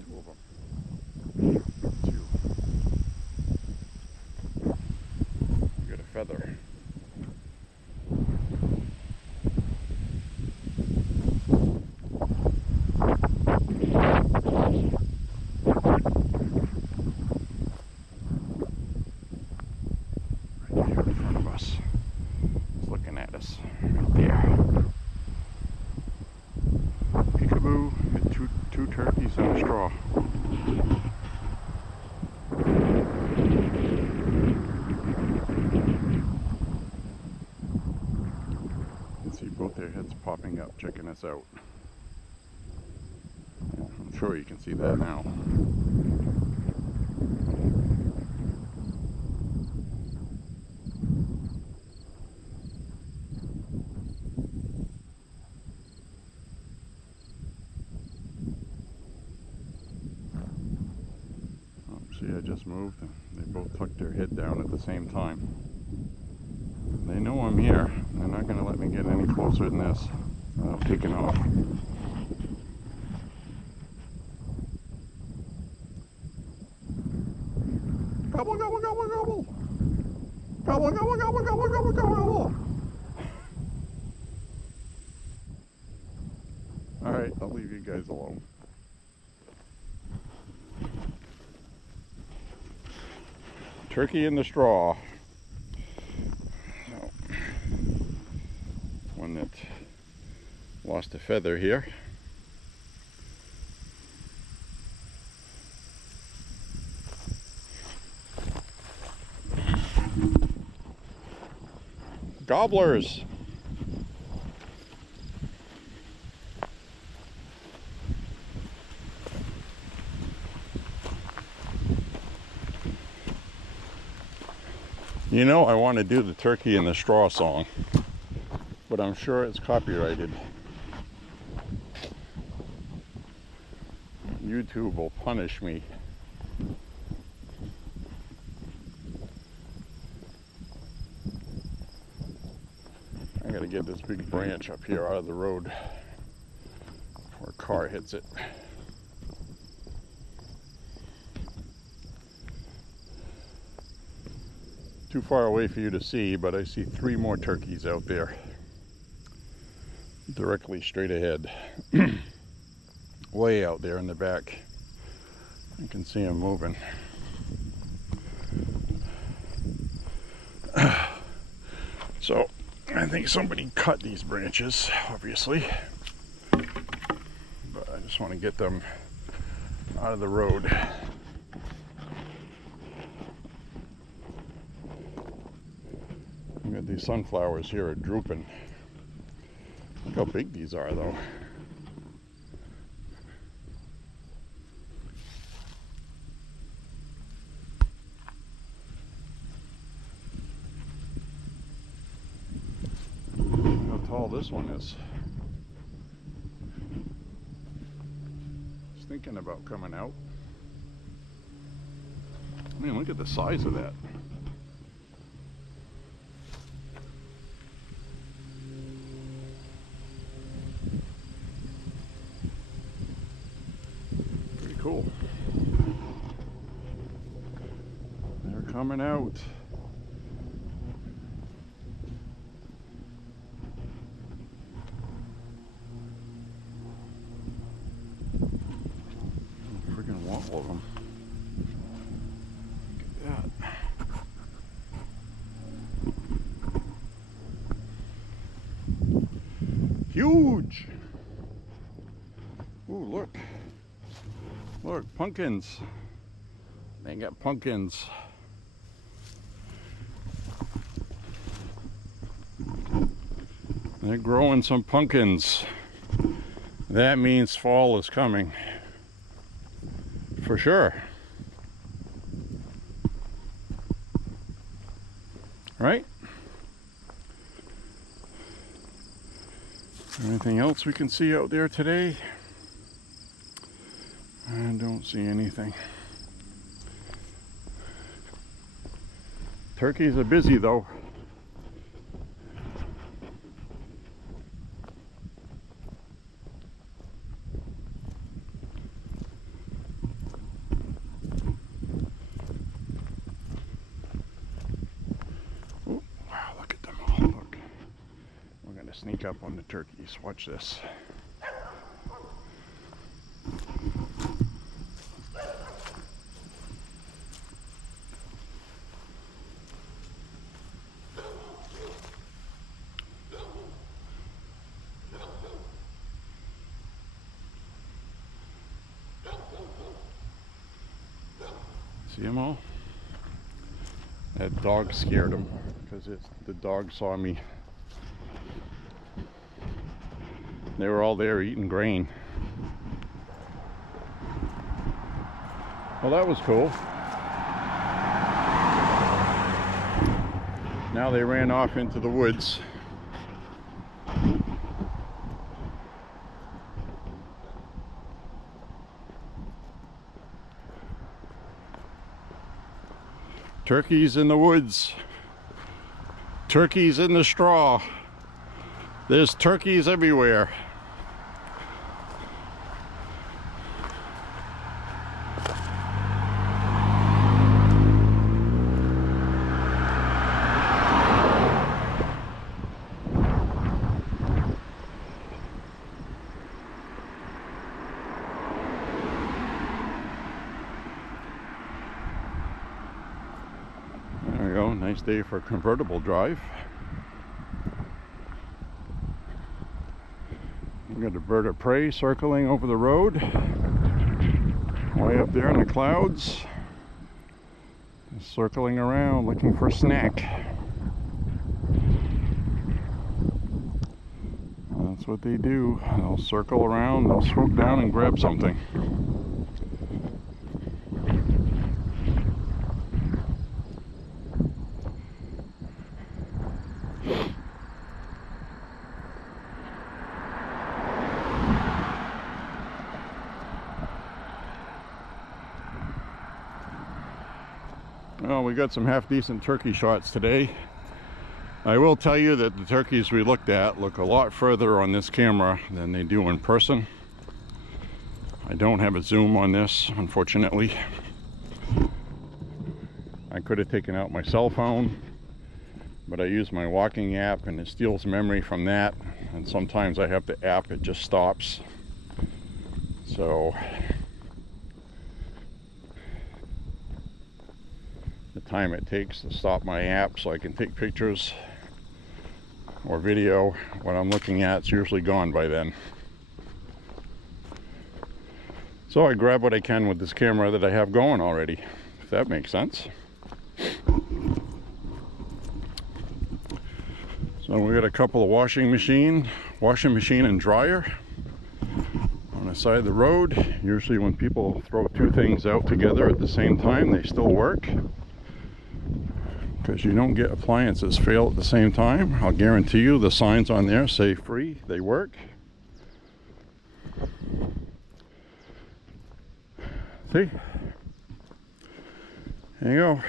Two of them. Two. You got a feather. Right there in front of us. He's looking at us. Right there. Peekaboo. Got two turkeys and a straw. You can see both their heads popping up, checking us out. I'm sure you can see that now. See, I just moved and they both tucked their head down at the same time. They know I'm here. They're not going to let me get any closer than this. I'm taking off. Gobble, gobble, gobble, gobble. Gobble, gobble, gobble, gobble, gobble, gobble. Alright, I'll leave you guys alone. Turkey in the straw. So, one that lost a feather here. Gobblers. You know, I want to do the turkey in the straw song, but I'm sure it's copyrighted. YouTube will punish me. I gotta get this big branch up here out of the road before a car hits it. Too far away for you to see, but I see 3 more turkeys out there directly straight ahead. Way out there in the back. You can see them moving. So I think somebody cut these branches, obviously, but I just want to get them out of the road. Look at these sunflowers here are drooping. Look how big these are, though. Look how tall this one is. Just thinking about coming out. I mean, look at the size of that. Cool. They're coming out. Freaking wobble of them. Look at that. Huge. Ooh, look. Look, pumpkins. They got pumpkins. They're growing some pumpkins. That means fall is coming. For sure. Right? Anything else we can see out there today? I don't see anything. Turkeys are busy though. Oh, wow, look at them all. Look. We're going to sneak up on the turkeys. Watch this. See them all? That dog scared them because the dog saw me. They were all there eating grain. Well, that was cool. Now they ran off into the woods. Turkeys in the woods. Turkeys in the straw. There's turkeys everywhere. There we go, nice day for a convertible drive. We've got a bird of prey circling over the road, way up there in the clouds, just circling around looking for a snack. That's what they do. They'll circle around, they'll swoop down and grab something. Well, we got some half-decent turkey shots today. I will tell you that the turkeys we looked at look a lot further on this camera than they do in person. I don't have a zoom on this, unfortunately. I could have taken out my cell phone, but I use my walking app and it steals memory from that, and sometimes I have the app, it just stops. So the time it takes to stop my app so I can take pictures or video what I'm looking at, it's usually gone by then. So I grab what I can with this camera that I have going already, if that makes sense. So we got a couple of washing machine and dryer on the side of the road. Usually when people throw two things out together at the same time, they still work, because you don't get appliances fail at the same time. I'll guarantee you the signs on there say free, they work. See? There you go.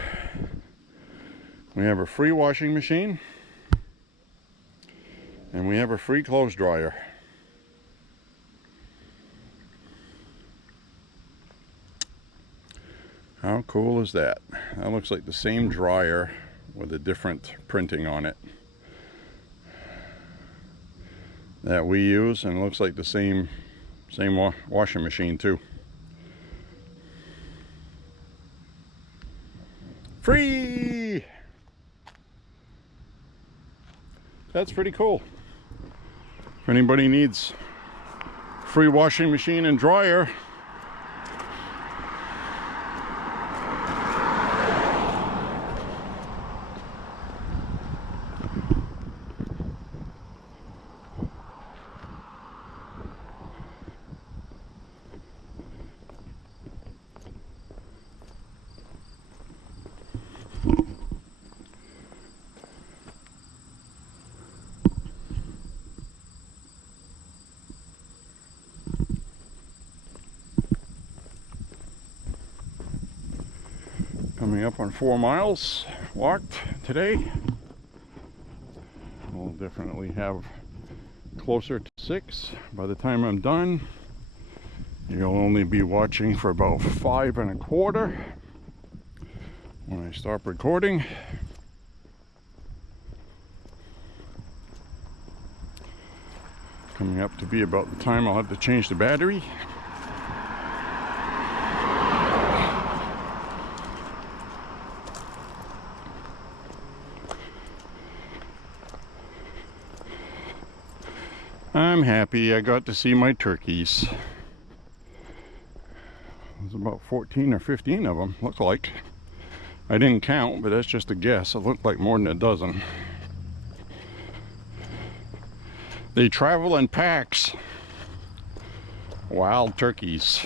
We have a free washing machine and we have a free clothes dryer. How cool is that? That looks like the same dryer with a different printing on it that we use, and it looks like the same washing machine too. Free! That's pretty cool. If anybody needs free washing machine and dryer, Coming up on 4 miles walked today. We'll definitely have closer to 6 by the time I'm done. You'll only be watching for about 5 1/4 when I stop recording. Coming up to be about the time I'll have to change the battery. I'm happy I got to see my turkeys. There's about 14 or 15 of them, look like. I didn't count, but that's just a guess. It looked like more than a dozen. They travel in packs. Wild turkeys.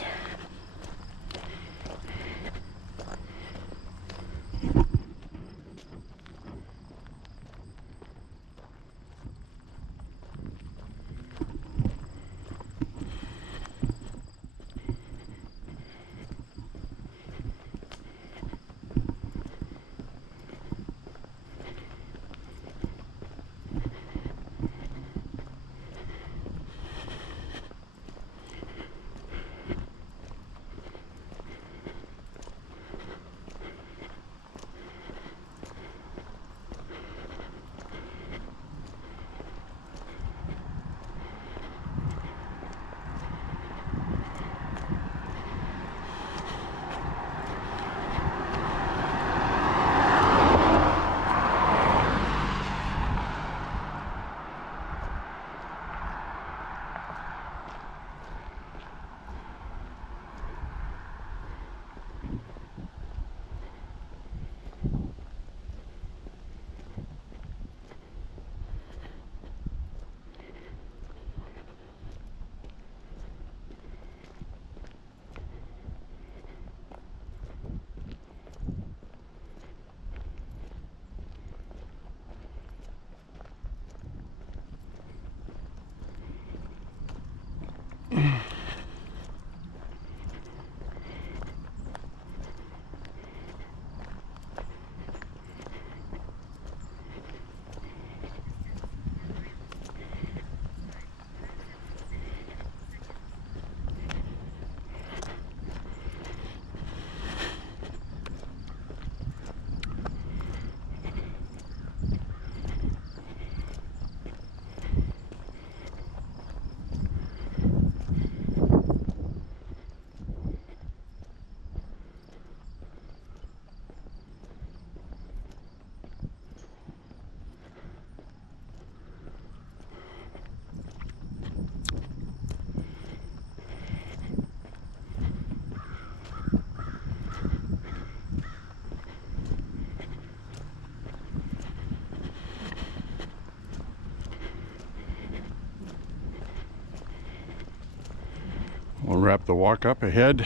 We'll wrap the walk up ahead.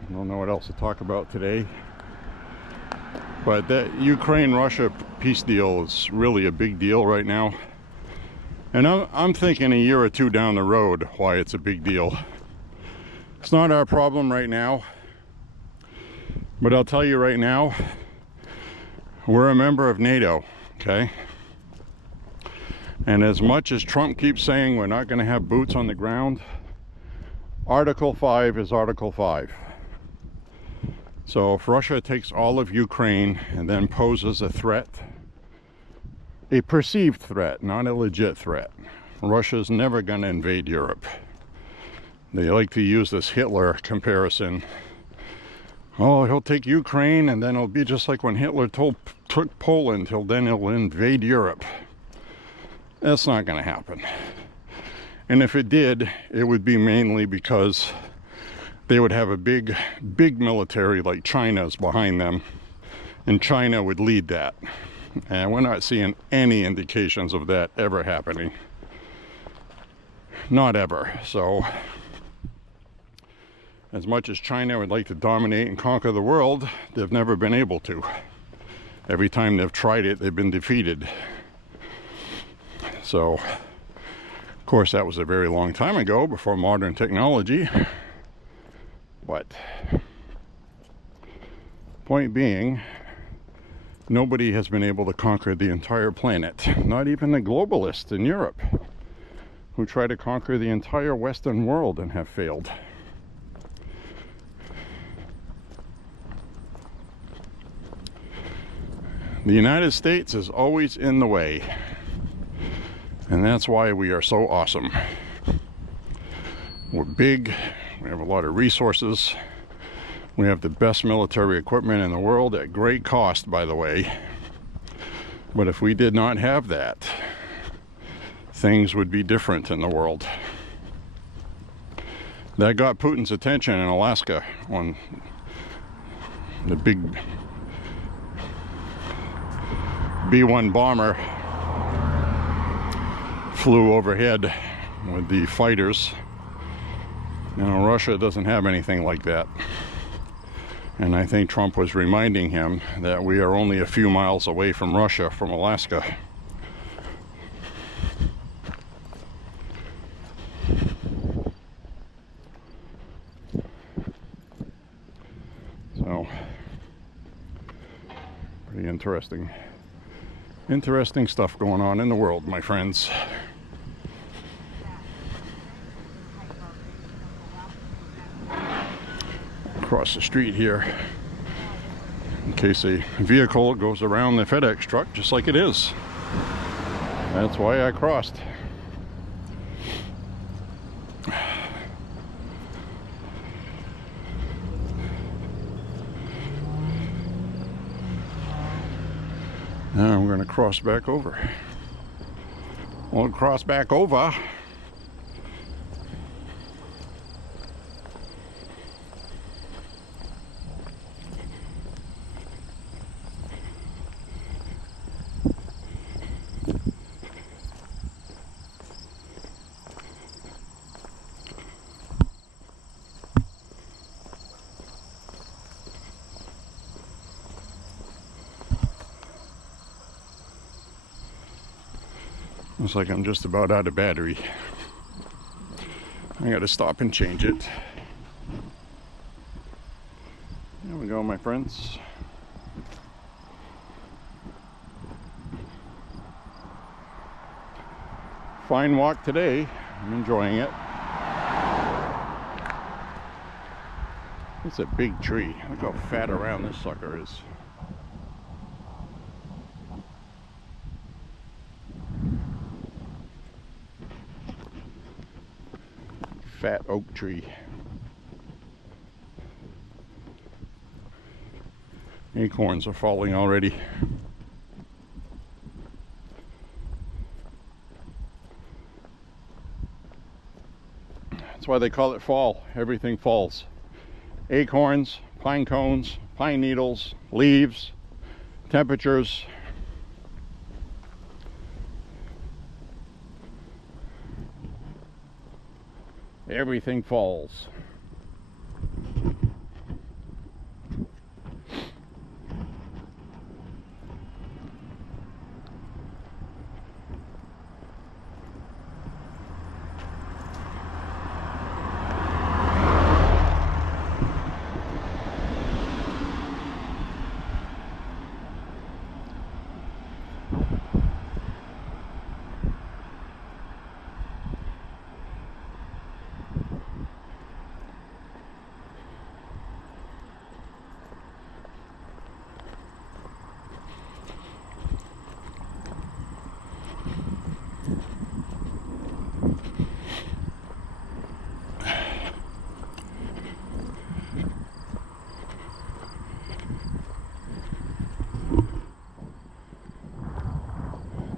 I don't know what else to talk about today. But that Ukraine-Russia peace deal is really a big deal right now. And I'm thinking a year or two down the road why it's a big deal. It's not our problem right now. But I'll tell you right now, we're a member of NATO, okay? And as much as Trump keeps saying we're not going to have boots on the ground, Article 5 is Article 5. So if Russia takes all of Ukraine and then poses a threat, a perceived threat, not a legit threat, Russia's never going to invade Europe. They like to use this Hitler comparison. Oh, he'll take Ukraine and then it'll be just like when Hitler took Poland, till then he'll invade Europe. That's not going to happen. And if it did, it would be mainly because they would have a big military like China's behind them, and China would lead that. And we're not seeing any indications of that ever happening. Not ever. So, as much as China would like to dominate and conquer the world, they've never been able to. Every time they've tried it, they've been defeated. So, of course, that was a very long time ago, before modern technology. But Point being, nobody has been able to conquer the entire planet, not even the globalists in Europe, who try to conquer the entire Western world and have failed. The United States is always in the way, and that's why we are so awesome. We're big, we have a lot of resources, we have the best military equipment in the world at great cost, by the way. But if we did not have that, things would be different in the world. That got Putin's attention in Alaska when the big B-1 bomber flew overhead with the fighters. You know, Russia doesn't have anything like that. And I think Trump was reminding him that we are only a few miles away from Russia, from Alaska. So, pretty interesting. Interesting stuff going on in the world, my friends. Across the street here, in case a vehicle goes around the FedEx truck, just like it is. That's why I crossed. Now we're going to cross back over. We'll cross back over. Looks like I'm just about out of battery. I gotta stop and change it. There we go, my friends. Fine walk today. I'm enjoying it. It's a big tree. Look how fat around this sucker is. Fat oak tree. Acorns are falling already. That's why they call it fall. Everything falls. Acorns, pine cones, pine needles, leaves, temperatures. Everything falls.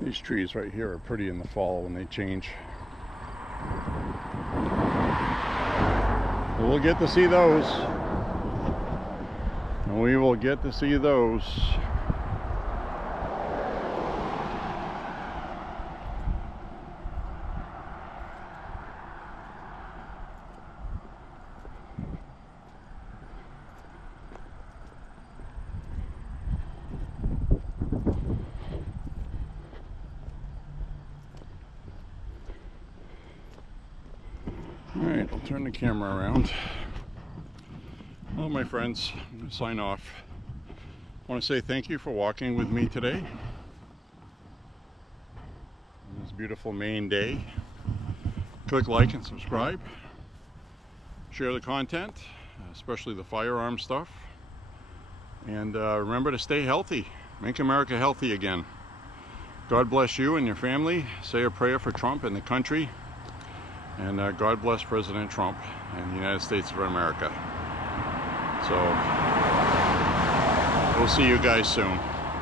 These trees right here are pretty in the fall when they change. We'll get to see those. We will get to see those. Alright, I'll turn the camera around. Well, my friends, I'm going to sign off. I want to say thank you for walking with me today on this beautiful Maine day. Click like and subscribe. Share the content, especially the firearm stuff. And remember to stay healthy. Make America healthy again. God bless you and your family. Say a prayer for Trump and the country. And God bless President Trump and the United States of America. So, we'll see you guys soon.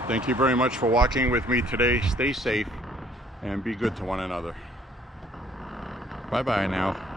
Thank you very much for walking with me today. Stay safe and be good to one another. Bye-bye now.